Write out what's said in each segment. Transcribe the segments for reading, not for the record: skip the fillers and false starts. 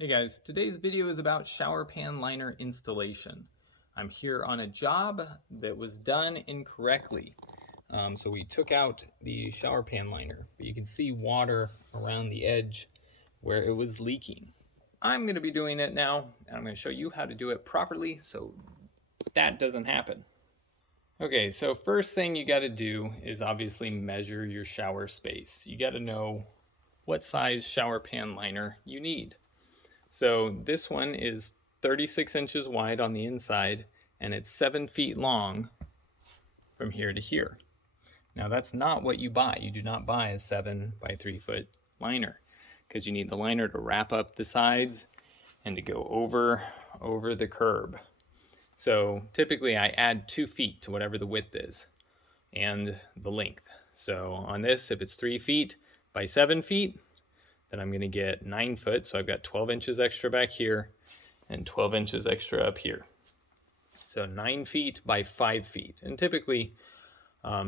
Hey guys, today's video is about shower pan liner installation. I'm here on a job that was done incorrectly. So we took out the shower pan liner, but you can see water around the edge where it was leaking. I'm going to be doing it now, and I'm going to show you how to do it properly so that doesn't happen. Okay, so first thing you got to do is obviously measure your shower space. You got to know what size shower pan liner you need. So this one is 36 inches wide on the inside, and it's 7 feet long from here to here. Now that's not what you buy. You do not buy a 7 by 3 foot liner, because you need the liner to wrap up the sides and to go over the curb. So typically I add 2 feet to whatever the width is and the length. So on this, if it's 3 feet by 7 feet, then I'm going to get 9 foot, so I've got 12 inches extra back here and 12 inches extra up here. So 9 feet by 5 feet. And typically,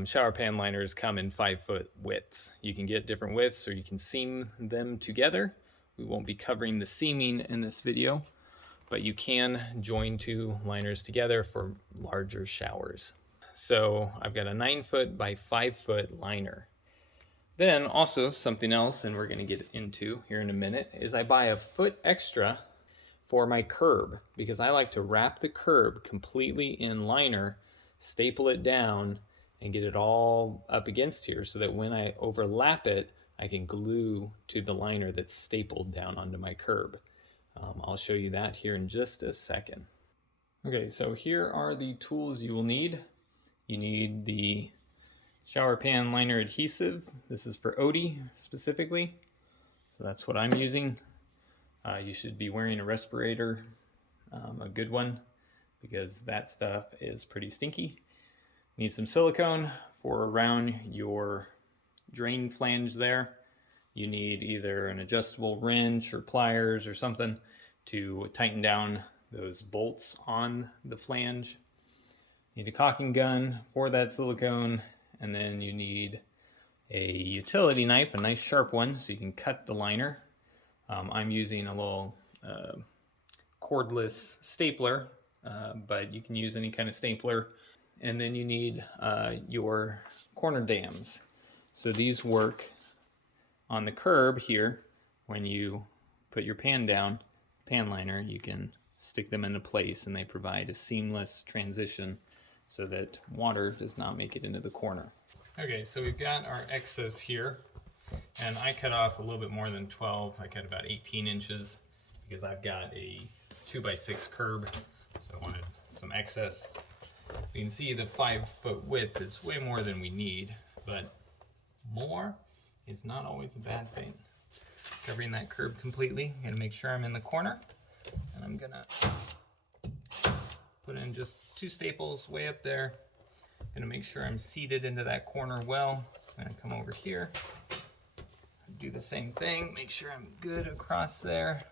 shower pan liners come in 5 foot widths. You can get different widths, or you can seam them together. We won't be covering the seaming in this video, but you can join 2 liners together for larger showers. So I've got a 9 foot by 5 foot liner. Then also something else, and we're going to get into here in a minute, is I buy a foot extra for my curb, because I like to wrap the curb completely in liner, staple it down, and get it all up against here so that when I overlap it, I can glue to the liner that's stapled down onto my curb. I'll show you that here in just a second. Okay, so here are the tools you will need. You need the shower pan liner adhesive. This is for Oatey specifically, so that's what I'm using. You should be wearing a respirator, a good one, because that stuff is pretty stinky. Need some silicone for around your drain flange there. You need either an adjustable wrench or pliers or something to tighten down those bolts on the flange. You need a caulking gun for that silicone. And then you need a utility knife, a nice sharp one, so you can cut the liner. I'm using a little cordless stapler, but you can use any kind of stapler. And then you need your corner dams. So these work on the curb here. When you put your pan down, pan liner, you can stick them into place, and they provide a seamless transition so that water does not make it into the corner. Okay, so we've got our excess here, and I cut off a little bit more than 12. I cut about 18 inches because I've got a 2 by 6 curb, so I wanted some excess. You can see the 5 foot width is way more than we need, but more is not always a bad thing. Covering that curb completely, I'm gonna make sure I'm in the corner, and I'm gonna put in just 2 staples way up there. Gonna make sure I'm seated into that corner well. I'm gonna come over here, do the same thing, make sure I'm good across there.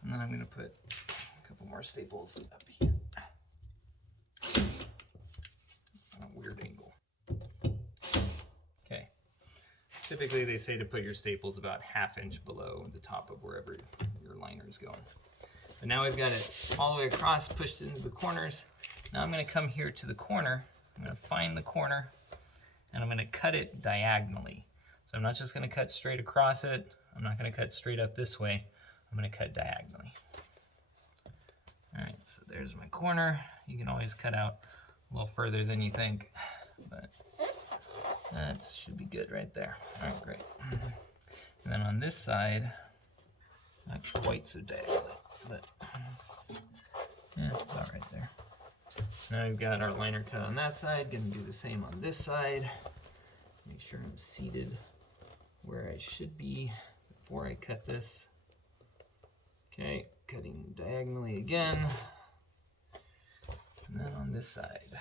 And then I'm gonna put a couple more staples up here. On a weird angle. Okay. Typically they say to put your staples about 1/2 inch below the top of wherever your liner is going. But now we've got it all the way across, pushed into the corners. Now I'm going to come here to the corner. I'm going to find the corner, and I'm going to cut it diagonally. So I'm not just going to cut straight across it. I'm not going to cut straight up this way. I'm going to cut diagonally. All right, so there's my corner. You can always cut out a little further than you think, but that should be good right there. All right, great. And then on this side, not quite so diagonally, but yeah, about right there. Now we've got our liner cut on that side. Gonna do the same on this side. Make sure I'm seated where I should be before I cut this. Okay, cutting diagonally again. And then on this side.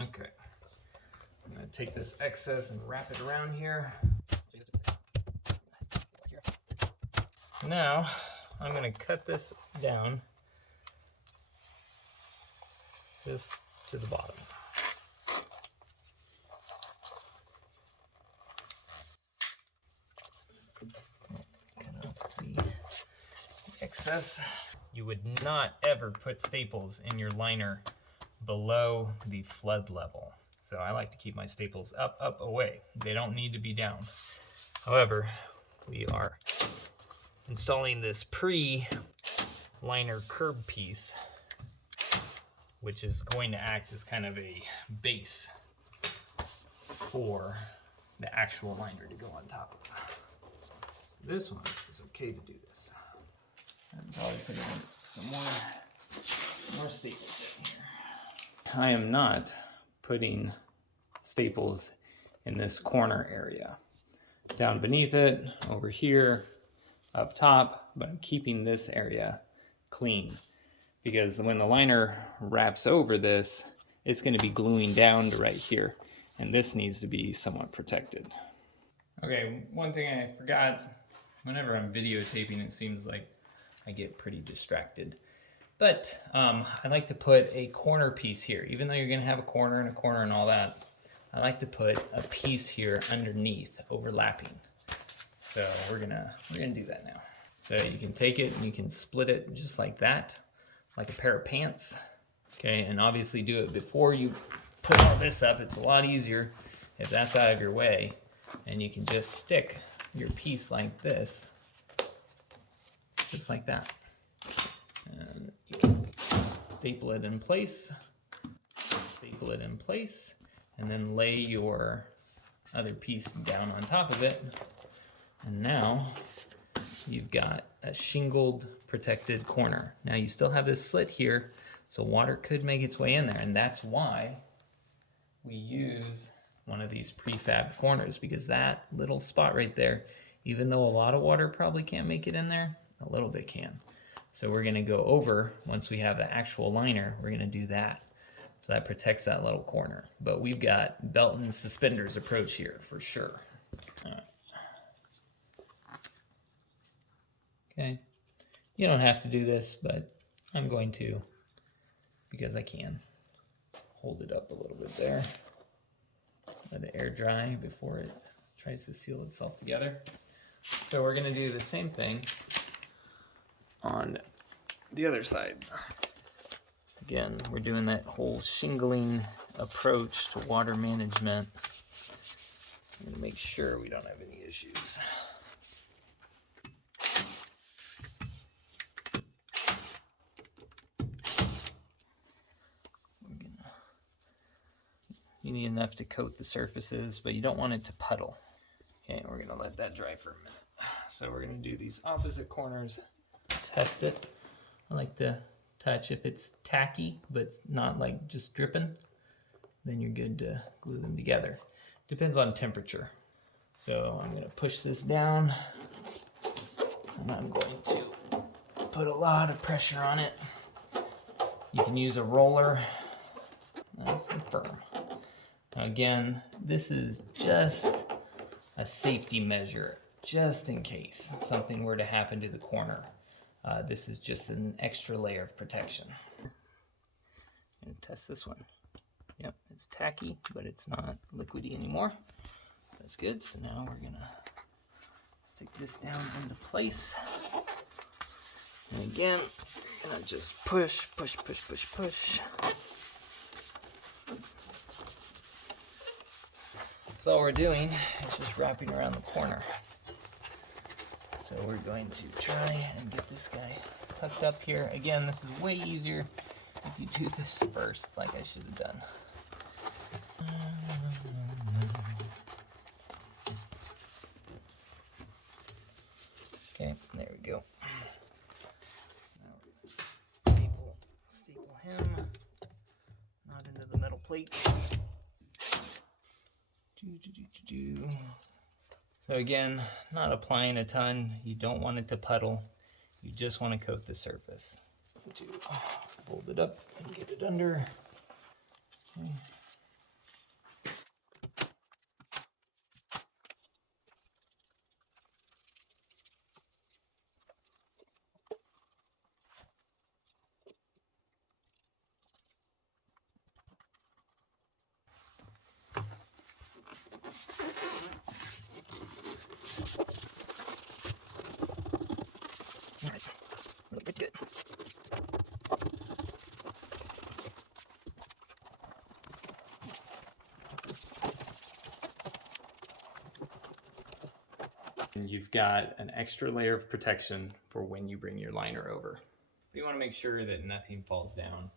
Okay. I'm gonna take this excess and wrap it around here. Now, I'm going to cut this down just to the bottom. process. You would not ever put staples in your liner below the flood level. So I like to keep my staples up, away. They don't need to be down. However, we are installing this pre-liner curb piece, which is going to act as kind of a base for the actual liner to go on top of. This one is okay to do this. I'm probably putting some more staples in here. I am not putting staples in this corner area. Down beneath it, over here, up top, but I'm keeping this area clean because when the liner wraps over this, it's going to be gluing down to right here, and this needs to be somewhat protected. Okay, one thing I forgot, whenever I'm videotaping, it seems like I get pretty distracted. But I like to put a corner piece here. Even though you're gonna have a corner and all that, I like to put a piece here underneath, overlapping. So we're gonna do that now. So you can take it and you can split it just like that, like a pair of pants. Okay, and obviously do it before you put all this up. It's a lot easier if that's out of your way. And you can just stick your piece like this, just like that. And you can staple it in place, and then lay your other piece down on top of it. And now you've got a shingled, protected corner. Now you still have this slit here, so water could make its way in there, and that's why we use one of these prefab corners, because that little spot right there, even though a lot of water probably can't make it in there, a little bit can. So we're gonna go over, once we have the actual liner, we're gonna do that. So that protects that little corner. But we've got belt and suspenders approach here for sure. All right. Okay, you don't have to do this, but I'm going to because I can. Hold it up a little bit there. Let it air dry before it tries to seal itself together. So we're gonna do the same thing on the other sides. Again, we're doing that whole shingling approach to water management. I'm gonna make sure we don't have any issues. You need enough to coat the surfaces, but you don't want it to puddle. Okay, we're gonna let that dry for a minute. So we're gonna do these opposite corners, test it. I like to touch if it's tacky, but it's not like just dripping, then you're good to glue them together. Depends on temperature. So I'm gonna push this down, and I'm going to put a lot of pressure on it. You can use a roller, nice and firm. Now again, this is just a safety measure, just in case something were to happen to the corner. This is just an extra layer of protection. I'm gonna test this one. Yep, it's tacky, but it's not liquidy anymore. That's good. So now we're gonna stick this down into place. And again, I'm gonna just push, push, push, push, push. So all we're doing is just wrapping around the corner. So we're going to try and get this guy hooked up here. Again, this is way easier if you do this first, like I should have done. Okay, there we go. So now we're going to staple him, not into the metal plate. So again, not applying a ton. You don't want it to puddle. You just want to coat the surface. Fold it up and get it under. Okay. And you've got an extra layer of protection for when you bring your liner over. You want to make sure that nothing falls down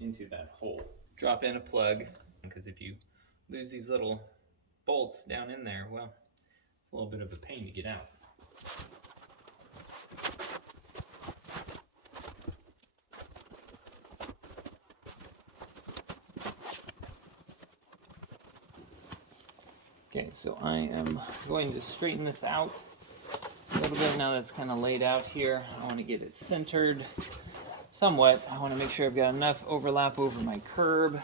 into that hole. Drop in a plug, because if you lose these little bolts down in there, well, it's a little bit of a pain to get out. Okay, so I am going to straighten this out a little bit now that's kind of laid out here. I want to get it centered somewhat. I want to make sure I've got enough overlap over my curb,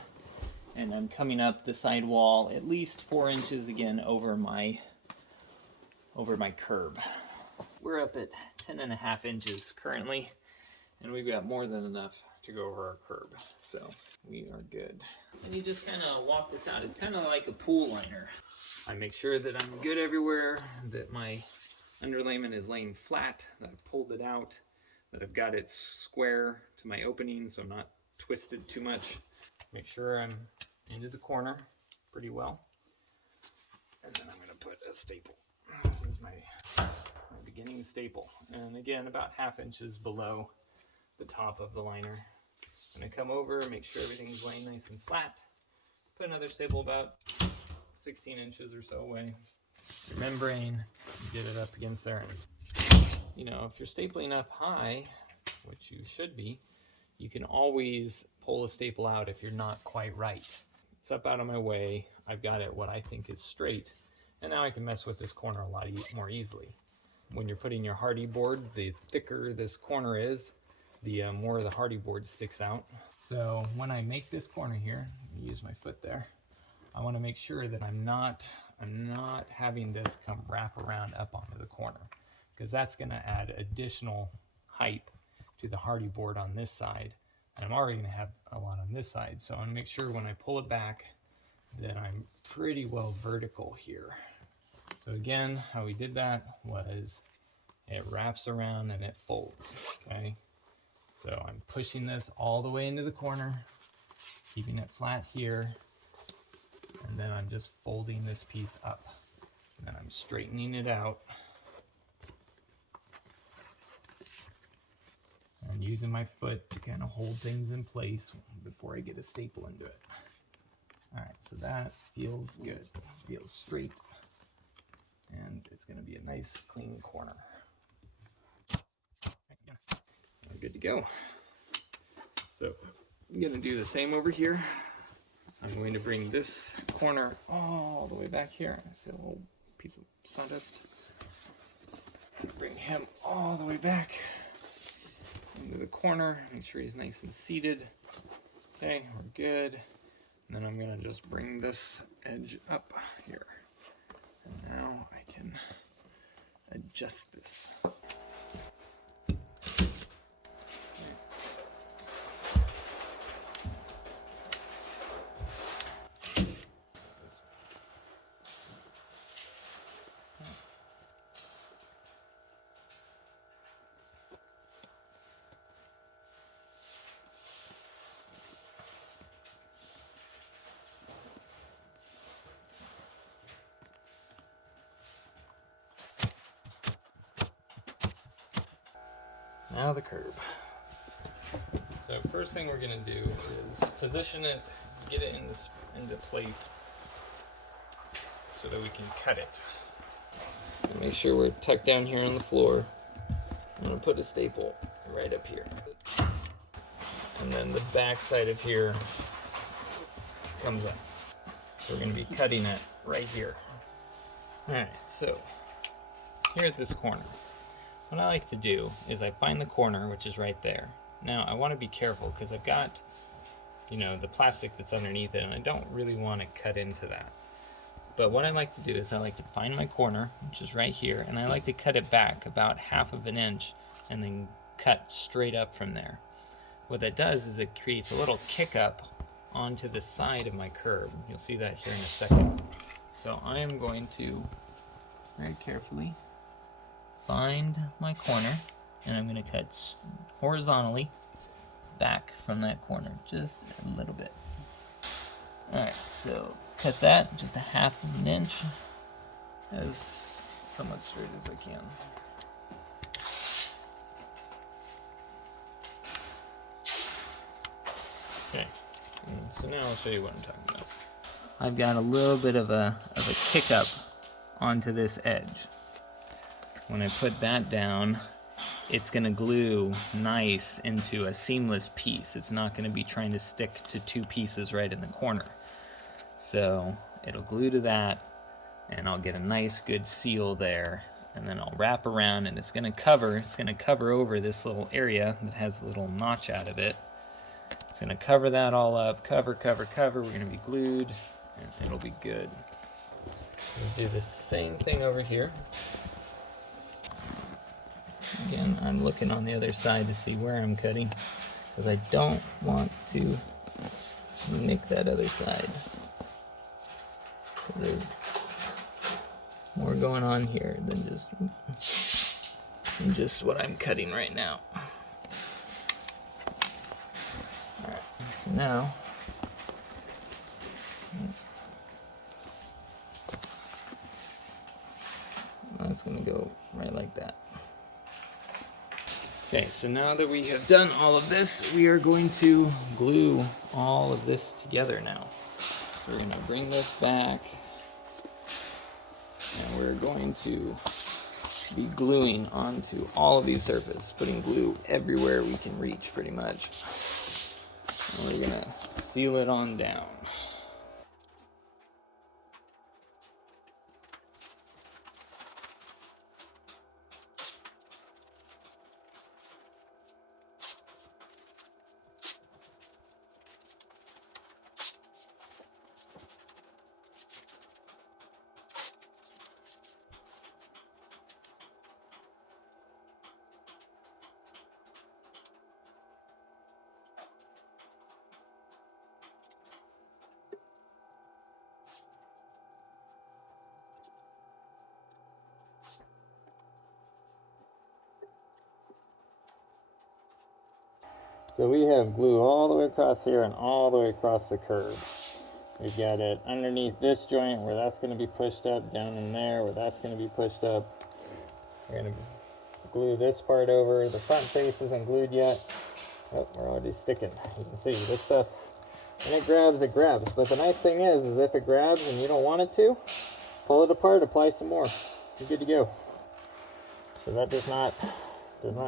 and I'm coming up the side wall at least 4 inches again over my curb. We're up at 10.5 inches currently, and we've got more than enough to go over our curb, so we are good. And you just kind of walk this out. It's kind of like a pool liner. I make sure that I'm good everywhere, that my underlayment is laying flat, that I've pulled it out, that I've got it square to my opening so I'm not twisted too much. Make sure I'm into the corner pretty well. And then I'm going to put a staple. This is my beginning staple. And again, about 1/2 inches below the top of the liner. I'm going to come over, make sure everything's laying nice and flat. Put another staple about 16 inches or so away. Your membrane, you get it up against there. And, you know, if you're stapling up high, which you should be, you can always pull a staple out if you're not quite right. It's up out of my way. I've got it what I think is straight. And now I can mess with this corner a lot more easily. When you're putting your hardy board, the thicker this corner is, the more the hardy board sticks out. So when I make this corner here, use my foot there, I want to make sure that I'm not having this come wrap around up onto the corner, because that's going to add additional height to the hardy board on this side. And I'm already going to have a lot on this side, so I want to make sure when I pull it back that I'm pretty well vertical here. So again, how we did that was it wraps around and it folds, okay? So I'm pushing this all the way into the corner, keeping it flat here, and then I'm just folding this piece up. And then I'm straightening it out and using my foot to kind of hold things in place before I get a staple into it. All right, so that feels good, feels straight, and it's going to be a nice clean corner. We're good to go. So I'm going to do the same over here. I'm going to bring this corner all the way back here. I see a little piece of sawdust. Bring him all the way back into the corner. Make sure he's nice and seated. Okay, we're good. And then I'm going to just bring this edge up here. And now I can adjust this. Now the curb. So first thing we're going to do is position it, get it into place so that we can cut it. And make sure we're tucked down here on the floor. I'm going to put a staple right up here. And then the back side of here comes up. So we're going to be cutting it right here. Alright, so here at this corner, what I like to do is I find the corner, which is right there. Now I want to be careful because I've got, you know, the plastic that's underneath it, and I don't really want to cut into that. But what I like to do is I like to find my corner, which is right here, and I like to cut it back about 1/2 inch and then cut straight up from there. What that does is it creates a little kick up onto the side of my curb. You'll see that here in a second. So I am going to very carefully find my corner, and I'm going to cut horizontally back from that corner just a little bit. Alright, so cut that just 1/2 inch as somewhat straight as I can. Okay, and so now I'll show you what I'm talking about. I've got a little bit of a kick up onto this edge. When I put that down, it's gonna glue nice into a seamless piece. It's not gonna be trying to stick to two pieces right in the corner. So it'll glue to that, and I'll get a nice good seal there, and then I'll wrap around, and it's gonna cover over this little area that has a little notch out of it. It's gonna cover that all up, cover. We're gonna be glued, and it'll be good. We'll do the same thing over here. Again, I'm looking on the other side to see where I'm cutting, because I don't want to nick that other side. There's more going on here than just what I'm cutting right now. Alright, so now that's going to go right like that. Okay, so now that we have done all of this, we are going to glue all of this together now. So we're going to bring this back, and we're going to be gluing onto all of these surfaces, putting glue everywhere we can reach pretty much. And we're going to seal it on down. So we have glue all the way across here and all the way across the curve. We've got it underneath this joint where that's going to be pushed up, down in there where that's going to be pushed up. We're going to glue this part over. The front face isn't glued yet. Oh, we're already sticking. You can see this stuff, when it grabs, it grabs. But the nice thing is if it grabs and you don't want it to, pull it apart, apply some more. You're good to go. So that does not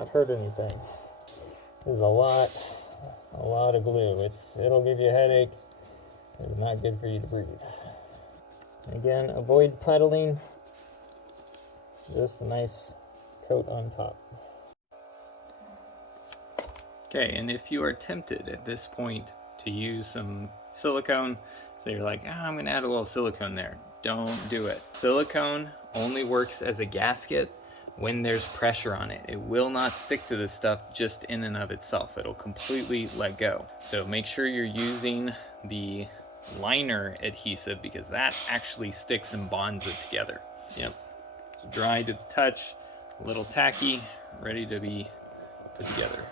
hurt anything. This is a lot of glue. It'll give you a headache. It's not good for you to breathe. Again, avoid puddling. Just a nice coat on top. Okay, and if you are tempted at this point to use some silicone, so you're like, I'm gonna add a little silicone there. Don't do it. Silicone only works as a gasket when there's pressure on it. It will not stick to this stuff just in and of itself. It'll completely let go. So make sure you're using the liner adhesive, because that actually sticks and bonds it together. Yep, it's dry to the touch, a little tacky, ready to be put together.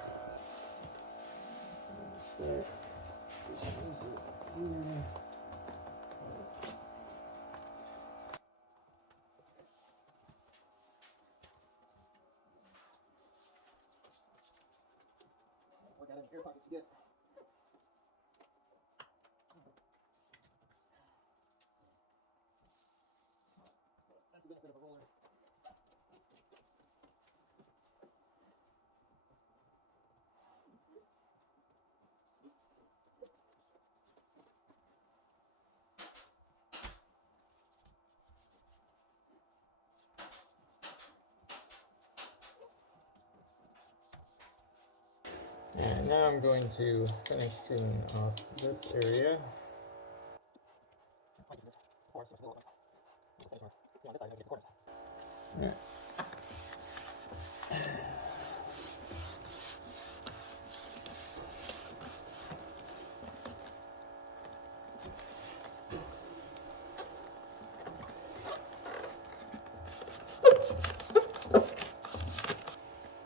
That's a bit of a roller. And now I'm going to finish sealing off this area. Right.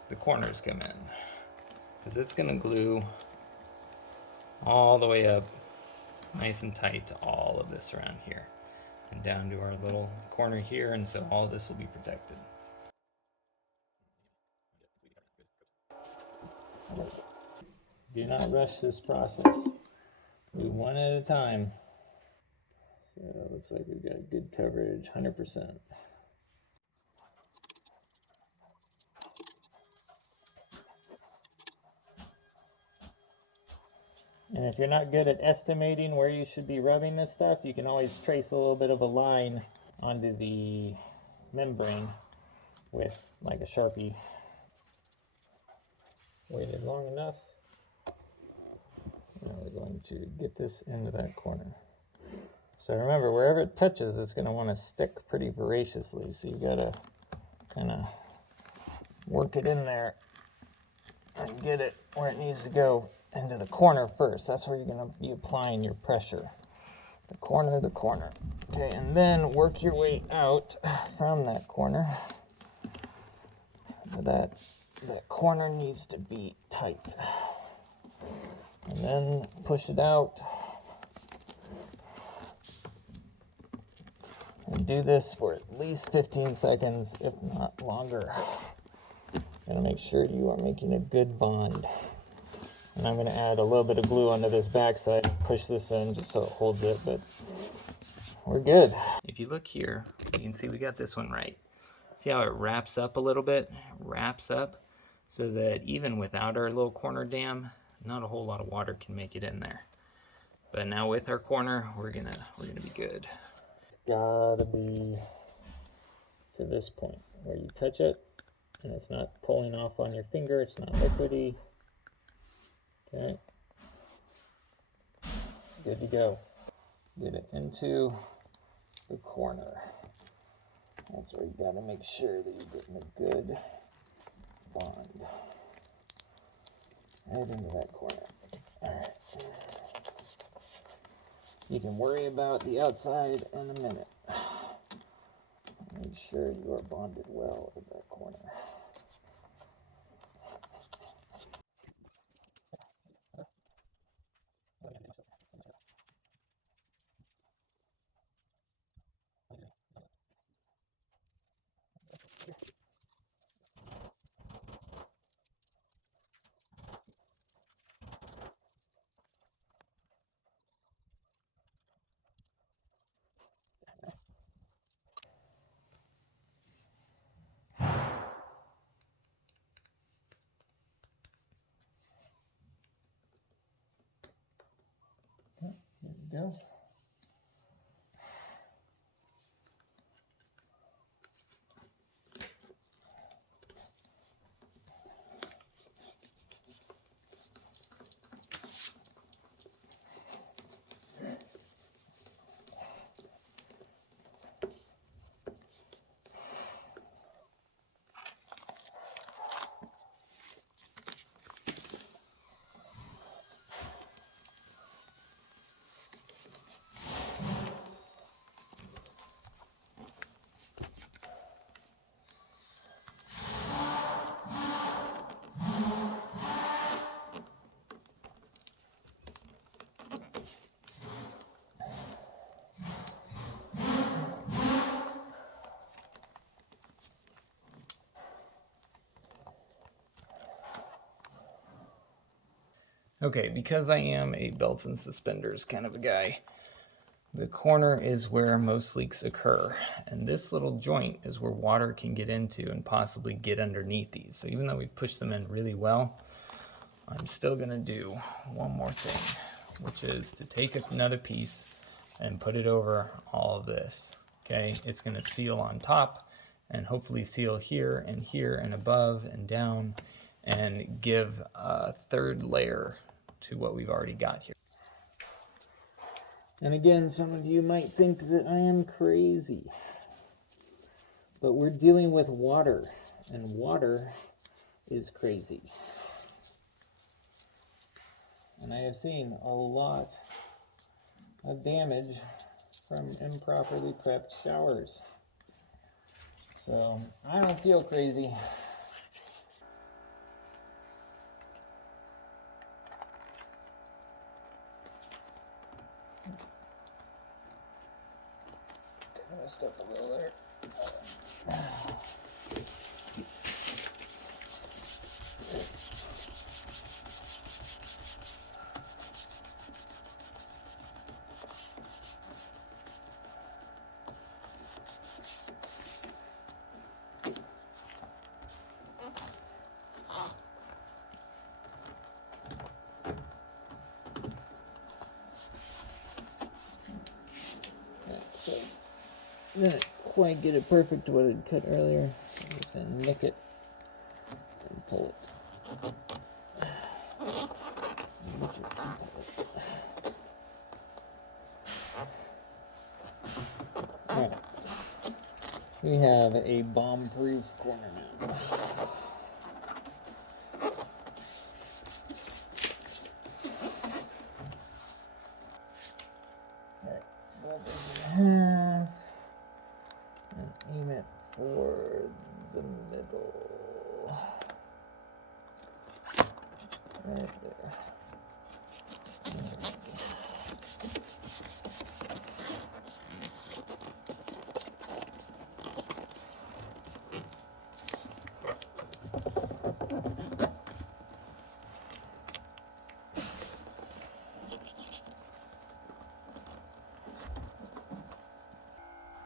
The corners come in, because it's going to glue all the way up nice and tight to all of this around here. and down to our little corner here, and so all this will be protected. Do not rush this process. Move one at a time. So it looks like we've got good coverage, 100%. And if you're not good at estimating where you should be rubbing this stuff, you can always trace a little bit of a line onto the membrane with like a Sharpie. Waited long enough. Now we're going to get this into that corner. So remember, wherever it touches, it's going to want to stick pretty voraciously. So you've got to kind of work it in there and get it where it needs to go, into the corner first. That's where you're going to be applying your pressure. The corner, the corner. Okay, and then work your way out from that corner. That corner needs to be tight. And then push it out. And do this for at least 15 seconds, if not longer. Gotta make sure you are making a good bond. And I'm gonna add a little bit of glue onto this backside, push this in just so it holds it, but we're good. If you look here, you can see we got this one right. See how it wraps up a little bit? Wraps up so that even without our little corner dam, not a whole lot of water can make it in there. But now with our corner, we're gonna be good. It's gotta be to this point where you touch it and it's not pulling off on your finger, it's not liquidy. Okay. Good to go. Get it into the corner. That's where you gotta make sure that you're getting a good bond. Right into that corner. Alright. You can worry about the outside in a minute. Make sure you are bonded well at that corner. There we go. Okay, because I am a belts and suspenders kind of a guy, the corner is where most leaks occur. And this little joint is where water can get into and possibly get underneath these. So even though we've pushed them in really well, I'm still gonna do one more thing, which is to take another piece and put it over all of this. Okay, it's gonna seal on top and hopefully seal here and above and down and give a third layer to what we've already got here. And again, some of you might think that I am crazy, but we're dealing with water, and water is crazy. And I have seen a lot of damage from improperly prepped showers. So I don't feel crazy. didn't quite get it perfect what I'd cut earlier. I'm just gonna nick it and pull it. Alright. We have a bomb-proof corner now. Alright, fold this in half and aim it for the middle. Right there.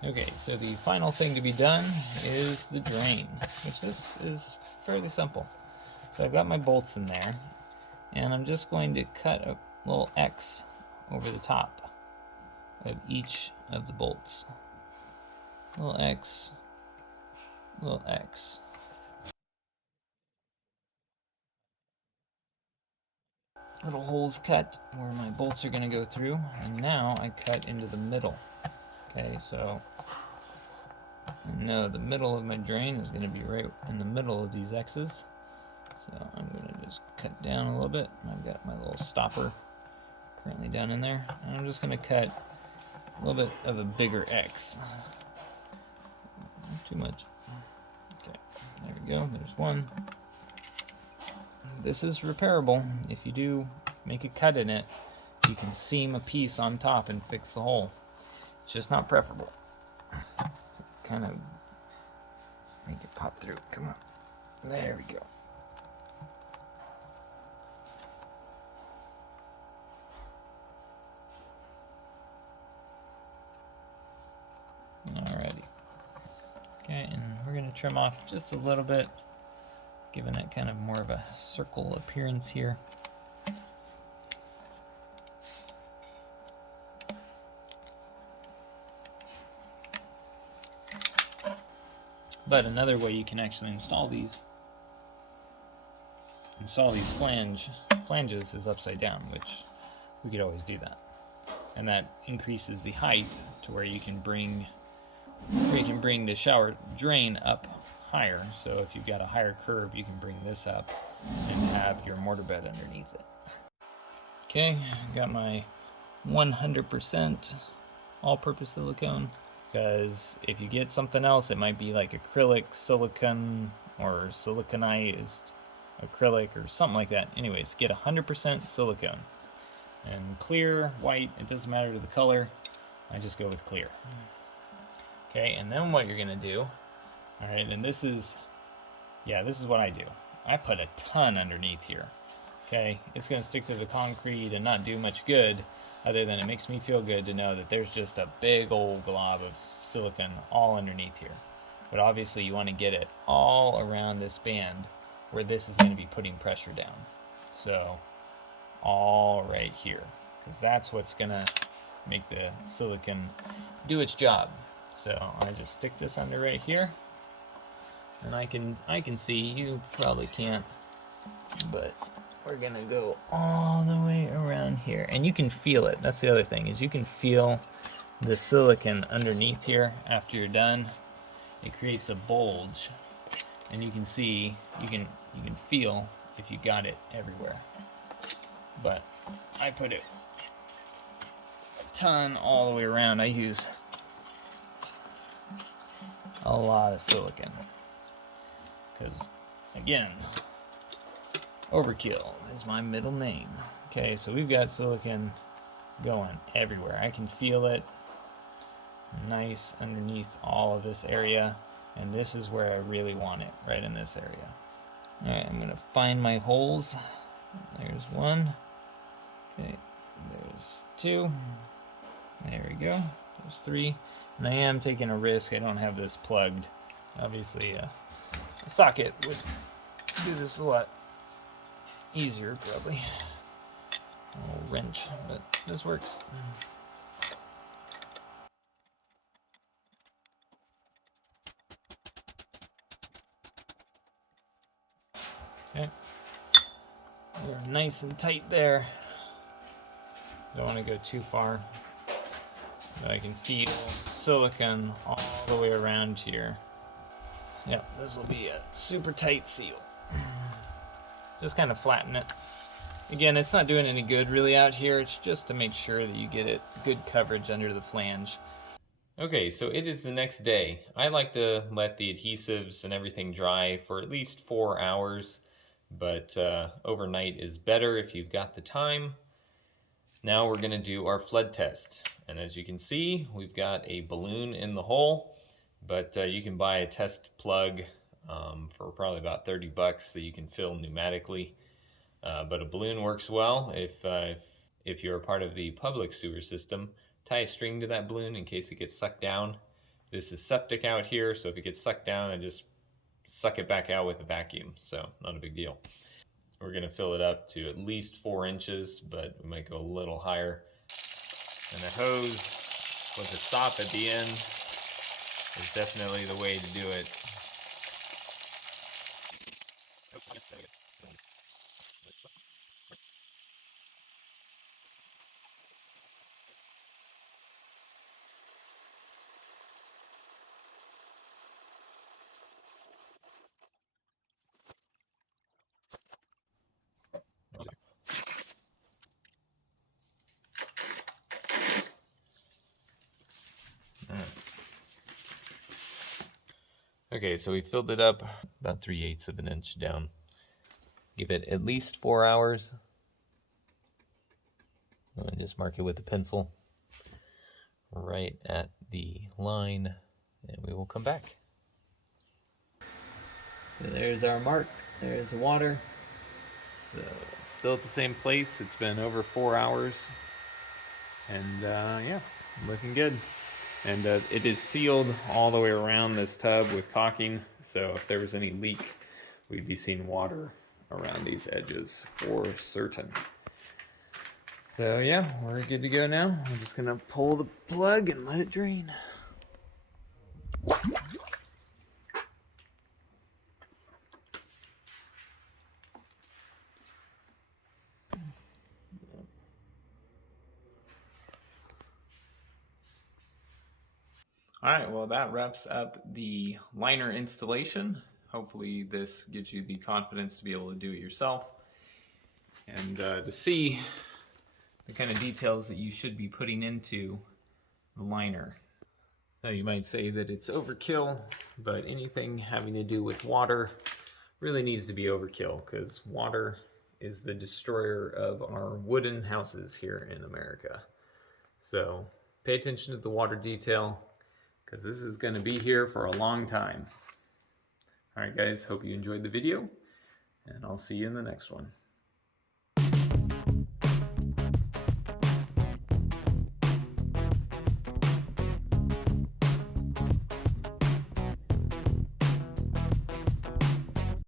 Okay, so the final thing to be done is the drain, which this is fairly simple. So I've got my bolts in there, and I'm just going to cut a little X over the top of each of the bolts. Little X, little X. Little holes cut where my bolts are going to go through, and now I cut into the middle. Okay, so I know the middle of my drain is going to be right in the middle of these X's. So I'm going to just cut down a little bit. I've got my little stopper currently down in there. And I'm just going to cut a little bit of a bigger X. Not too much. Okay, there we go. There's one. This is repairable. If you do make a cut in it, you can seam a piece on top and fix the hole. It's just not preferable. So kind of make it pop through. Come on. There we go. Alrighty. Okay, and we're going to trim off just a little bit, giving it kind of more of a circle appearance here. But another way you can actually install these flanges is upside down, which we could always do that. And that increases the height to where you can bring the shower drain up higher. So if you've got a higher curb, you can bring this up and have your mortar bed underneath it. Okay, got my 100% all-purpose silicone, because if you get something else, it might be like acrylic silicone or siliconized acrylic or something like that. Anyways, get 100% silicone. And clear, white, it doesn't matter to the color. I just go with clear. Okay, and then what you're gonna do, all right, and this is what I do. I put a ton underneath here. Okay, it's gonna stick to the concrete and not do much good, other than it makes me feel good to know that there's just a big old glob of silicone all underneath here. But obviously you wanna get it all around this band where this is gonna be putting pressure down. So all right here, because that's what's gonna make the silicone do its job. So I just stick this under right here, and I can see, you probably can't, but we're gonna go all the way around here, and you can feel it. That's the other thing, is you can feel the silicone underneath here after you're done. It creates a bulge, and you can see, you can feel if you got it everywhere. But I put it a ton all the way around. I use a lot of silicone because, again, overkill is my middle name. Okay, so we've got silicone going everywhere. I can feel it nice underneath all of this area, and this is where I really want it, right in this area. All right, I'm gonna find my holes. There's one. Okay, there's two. There we go. There's three. And I am taking a risk. I don't have this plugged. Obviously, a socket would do this a lot easier, probably. A little wrench, but this works. Okay. They're nice and tight there. Don't want to go too far. But I can feel silicone all the way around here. Yep, this will be a super tight seal. Just kind of flatten it. Again, it's not doing any good really out here. It's just to make sure that you get it good coverage under the flange. Okay, so it is the next day. I like to let the adhesives and everything dry for at least 4 hours, but overnight is better if you've got the time. Now we're gonna do our flood test. And as you can see, we've got a balloon in the hole, but you can buy a test plug for probably about 30 bucks that you can fill pneumatically. But a balloon works well if you're a part of the public sewer system. Tie a string to that balloon in case it gets sucked down. This is septic out here, so if it gets sucked down, I just suck it back out with a vacuum, so not a big deal. We're gonna fill it up to at least 4 inches, but we might go a little higher. And a hose with a stop at the end is definitely the way to do it. Okay, so we filled it up about 3/8 of an inch down. Give it at least 4 hours. And just mark it with a pencil right at the line, and we will come back. So there's our mark. There's the water. So still at the same place. It's been over 4 hours, and yeah, looking good. And it is sealed all the way around this tub with caulking, so if there was any leak, we'd be seeing water around these edges for certain. So yeah, we're good to go now. I'm just gonna pull the plug and let it drain. All right, well, that wraps up the liner installation. Hopefully this gives you the confidence to be able to do it yourself and to see the kind of details that you should be putting into the liner. So you might say that it's overkill, but anything having to do with water really needs to be overkill, because water is the destroyer of our wooden houses here in America. So pay attention to the water detail, because this is going to be here for a long time. All right, guys, hope you enjoyed the video, and I'll see you in the next one.